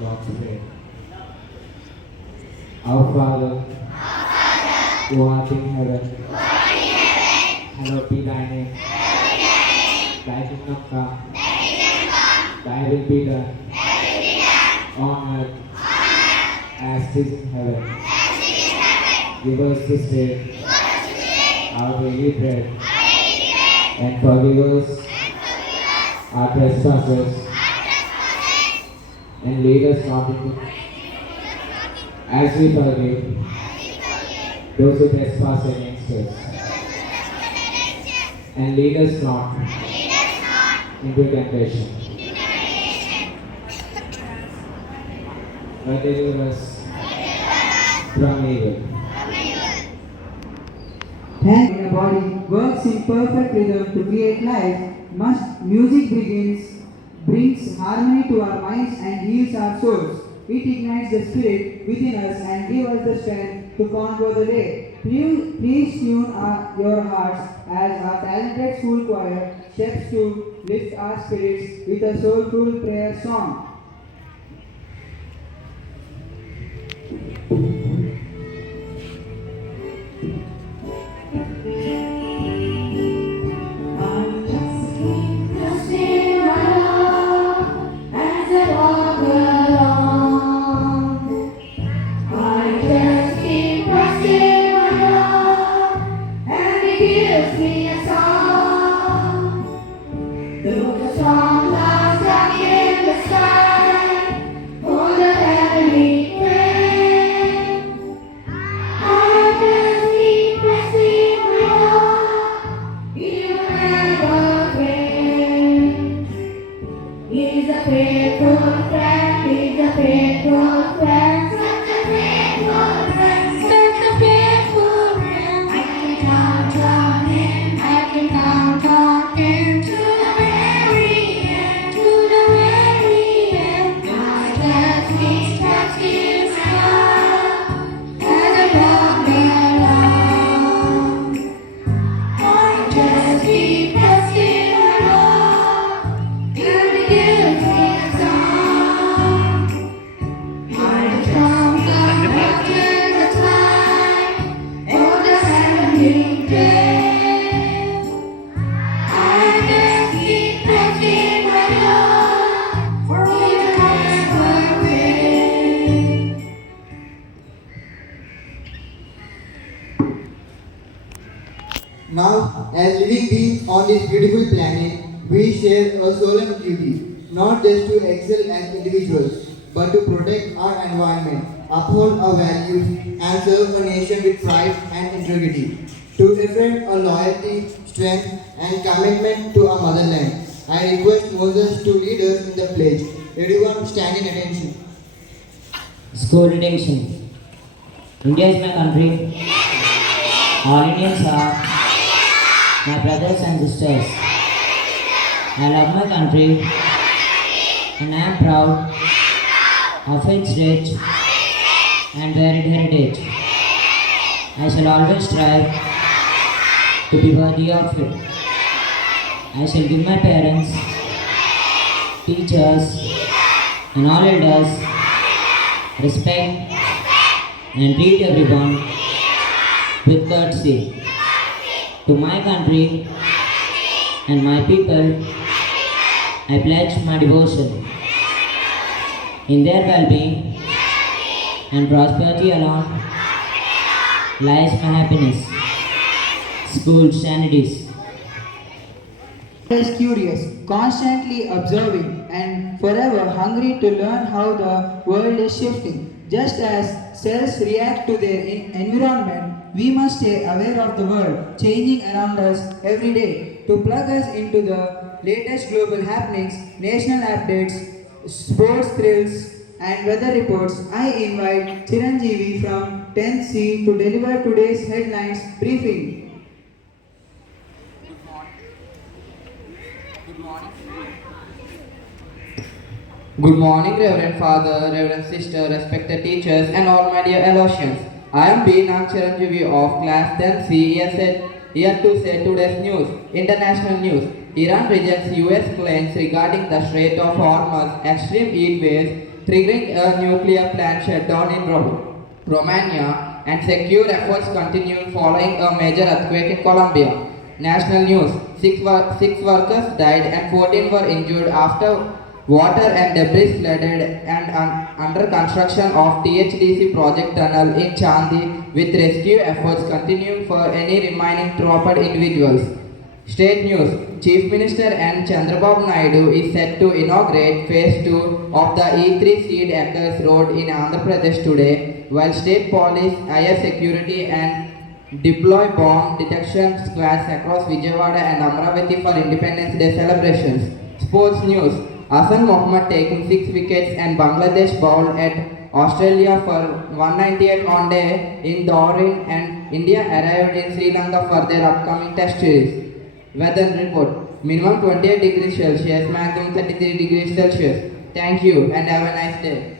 Lord's Prayer. Our Father, who art in heaven, hallowed be thy name. Thy kingdom come, thy will be done, on earth as it is in heaven. Give us this day our daily bread, and forgive us our trespasses, and lead us not into as we forgive those who trespass against us. And lead us not into temptation, but deliver us from evil. Hand in a body works in perfect rhythm to create life. Music brings harmony to our minds and heals our souls. It ignites the spirit within us and gives us the strength to conquer the day. Please tune your hearts as our talented school choir steps to lift our spirits with a soulful prayer song. Now, as living beings on this beautiful planet, we share a solemn duty, not just to excel as individuals, but to protect our environment, uphold our values, and serve a nation with pride and integrity. To reflect our loyalty, strength, and commitment to our motherland, I request Moses to lead us in the pledge. Everyone stand in attention. School dedication. India is my country. All Indians are my brothers and sisters. I love my country and I am proud of its rich and varied heritage. I shall always strive to be worthy of it. I shall give my parents, teachers, and all elders respect and treat everyone with courtesy. To my country and my people, I pledge my devotion. In their well-being and prosperity alone lies my happiness. School sanities. Is curious, constantly observing, and forever hungry to learn how the world is shifting. Just as cells react to their environment, we must stay aware of the world changing around us every day. To plug us into the latest global happenings, national updates, sports thrills, and weather reports, I invite Chiranjeevi from 10th C to deliver today's headlines briefing. Good morning, Reverend Father, Reverend Sister, respected teachers, and all my dear Elohsians. I am B. Chiranjeevi of Class 10C, here to say today's news, international news. Iran rejects US claims regarding the Strait of Hormuz extreme heat waves triggering a nuclear plant shutdown in Romania, and secure efforts continue following a major earthquake in Colombia. National news: six workers died and 14 were injured after water and debris flooded and under construction of THDC project tunnel in Chandi, with rescue efforts continuing for any remaining trapped individuals. State news: Chief Minister N. Chandrababu Naidu is set to inaugurate Phase 2 of the E3 Seed Acres Road in Andhra Pradesh today, while state police, higher security and deploy bomb detection squads across Vijayawada and Amravati for Independence Day celebrations. Sports news: Hassan Mohammed taking 6 wickets and Bangladesh bowled at Australia for 198 on day in Doring, and India arrived in Sri Lanka for their upcoming test series. Weather report: minimum 28 degrees Celsius, maximum 33 degrees Celsius. Thank you and have a nice day.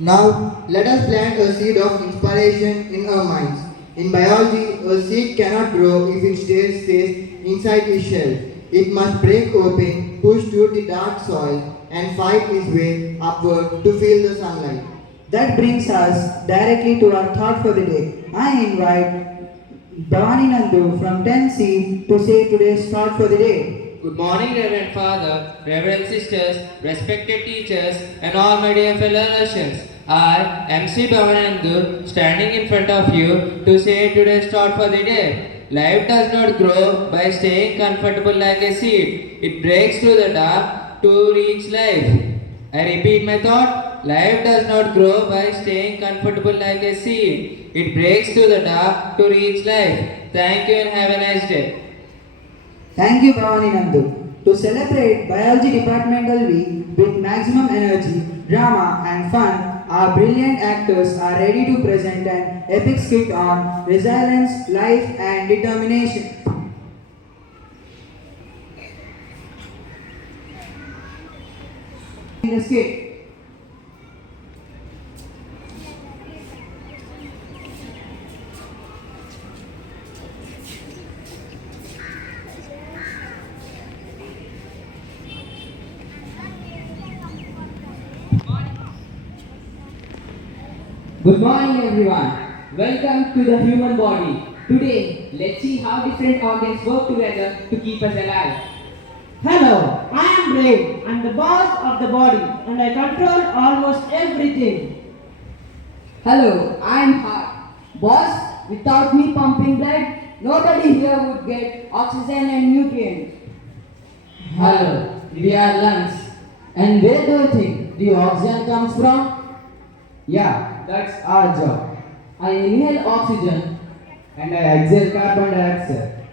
Now, let us plant a seed of inspiration in our minds. In biology, a seed cannot grow if it stays safe inside its shell. It must break open, push through the dark soil, and fight its way upward to feel the sunlight. That brings us directly to our thought for the day. I invite Bhavani Nandu from 10C to say today's thought for the day. Good morning, Reverend Father, Reverend Sisters, respected teachers, and all my dear fellow Russians. I, MC Bhavanandu, standing in front of you to say today's thought for the day. Life does not grow by staying comfortable like a seed. It breaks through the dark to reach life. I repeat my thought. Life does not grow by staying comfortable like a seed. It breaks through the dark to reach life. Thank you and have a nice day. Thank you, Bhavani Nandu. To celebrate Biology Departmental Week with maximum energy, drama, and fun, our brilliant actors are ready to present an epic skit on resilience, life, and determination. In the skit. Good morning everyone. Welcome to the human body. Today, let's see how different organs work together to keep us alive. Hello, I am brain. I'm the boss of the body and I control almost everything. Hello, I am heart. Boss, without me pumping blood, nobody here would get oxygen and nutrients. Hello, we are lungs. And where do you think the oxygen comes from? Yeah, that's our job. I inhale oxygen. And I exhale carbon dioxide.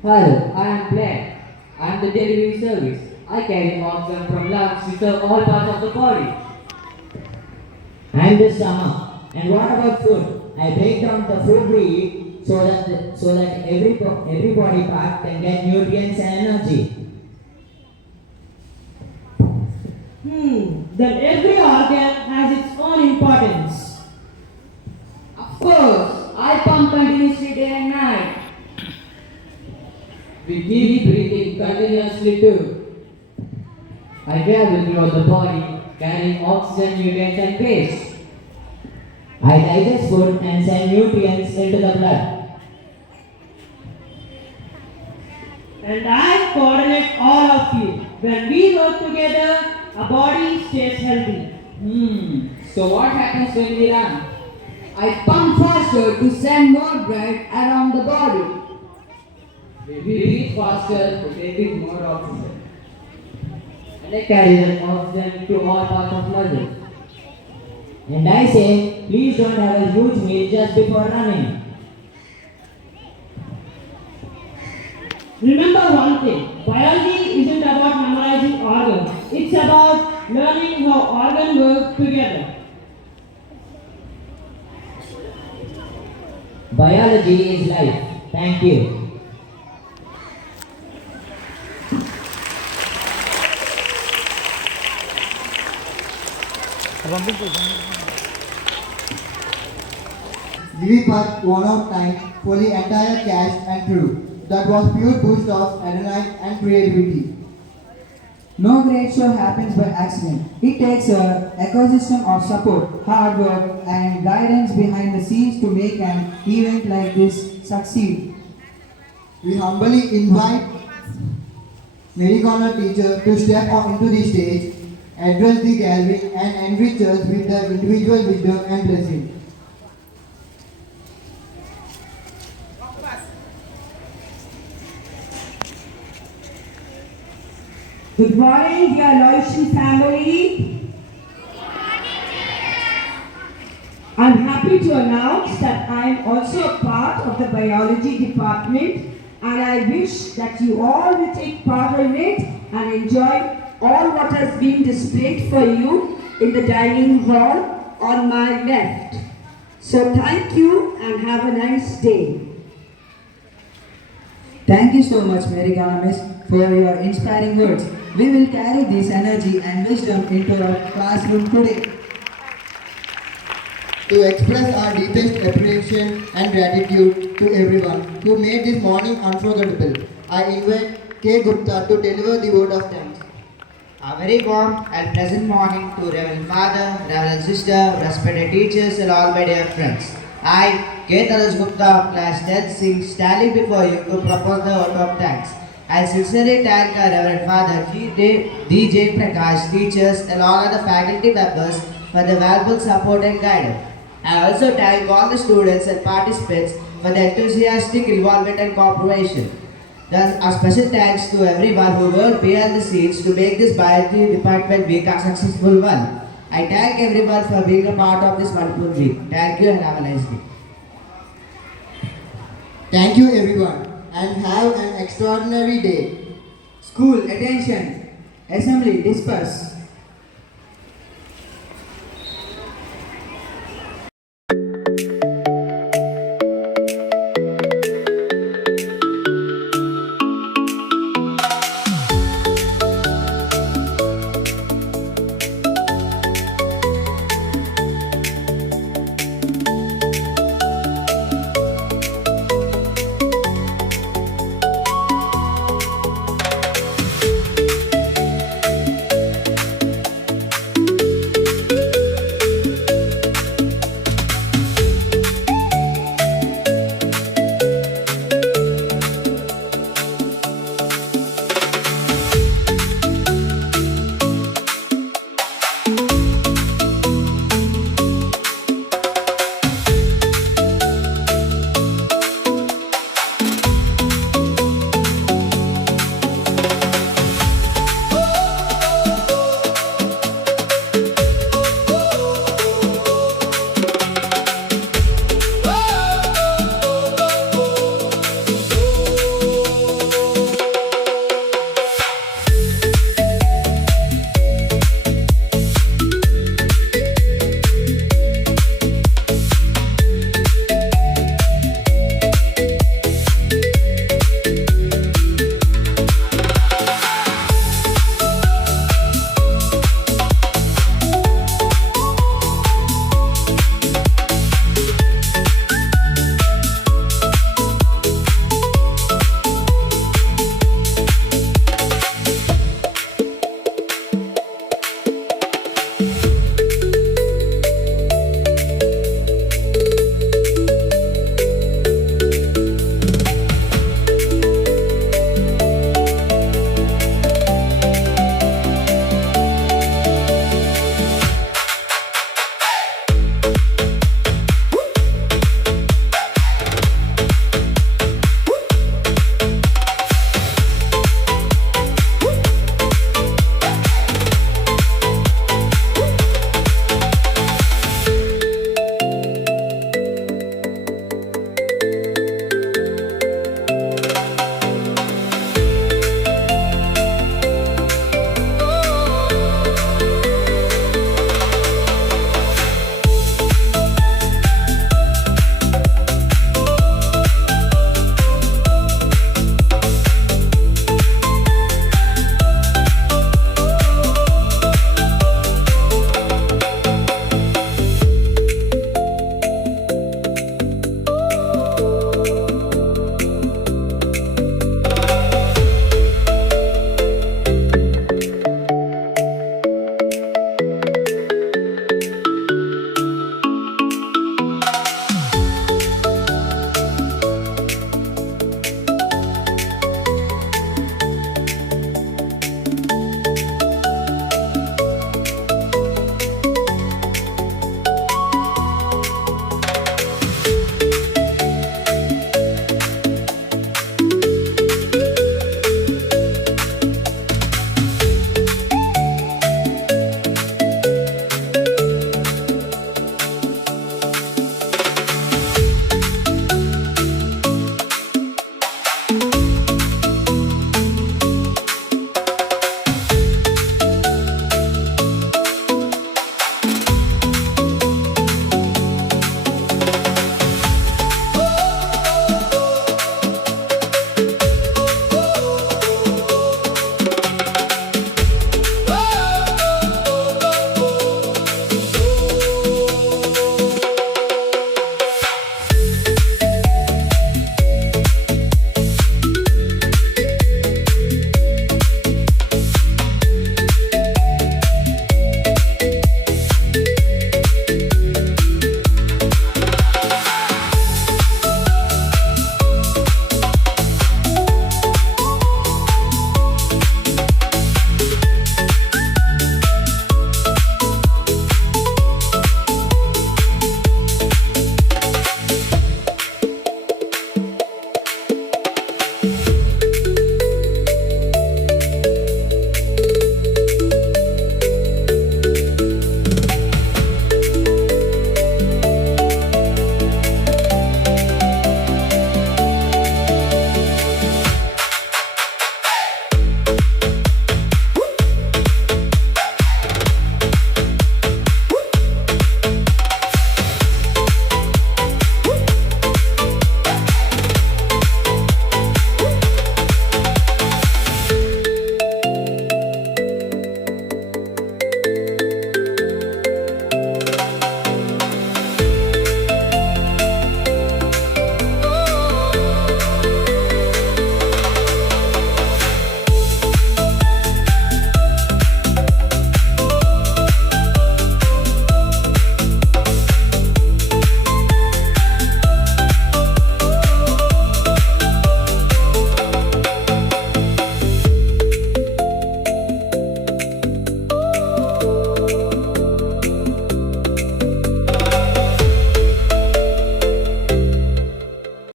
Hello, I am Black. I am the delivery service. I carry oxygen from lungs to serve all parts of the body. I am the stomach. And what about food? I break down the food we eat so that every body part can get nutrients and energy. Then every organ has its own importance. Of course, I pump continuously day and night. We keep breathing continuously too. I travel throughout the body, carrying oxygen, nutrients and waste. I digest food and send nutrients into the blood. And I coordinate all of you. When we work together, our body stays healthy. So what happens when we run? I pump faster to send more blood around the body. We breathe faster to take in more oxygen. And I carry that oxygen to all parts of muscles. And I say, please don't have a huge meal just before running. Remember one thing, biology isn't about memorizing organs. It's about learning how organs work together. Biology is life. Thank you. Lily Park 1 out 9 for the entire cast and crew. that was pure boost of adrenaline and creativity. No great show happens by accident. It takes an ecosystem of support, hard work, and guidance behind the scenes to make an event like this succeed. We humbly invite Mary Connor teacher to step onto the stage, address the gathering, and enrich us with the individual wisdom and blessing. Good morning, dear Aloysian family. I'm happy to announce that I am also a part of the biology department, and I wish that you all will take part in it and enjoy all what has been displayed for you in the dining hall on my left. So thank you and have a nice day. Thank you so much, Mary Miss, for your inspiring words. We will carry this energy and wisdom into our classroom today. To express our deepest appreciation and gratitude to everyone who made this morning unforgettable, I invite K. Gupta to deliver the word of thanks. A very warm and pleasant morning to Reverend Father, Reverend Sister, respected teachers and all my dear friends. I, K. Taras Gupta, class 10C, standing before you to propose the word of thanks. I sincerely thank our Reverend Father D.J. Prakash, teachers and all other faculty members for the valuable support and guidance. I also thank all the students and participants for their enthusiastic involvement and cooperation. Thus, a special thanks to everyone who worked behind the scenes to make this biology department week a successful one. I thank everyone for being a part of this wonderful week. Thank you and have a nice day. Thank you everyone and have an extraordinary day. School, attention! Assembly, disperse.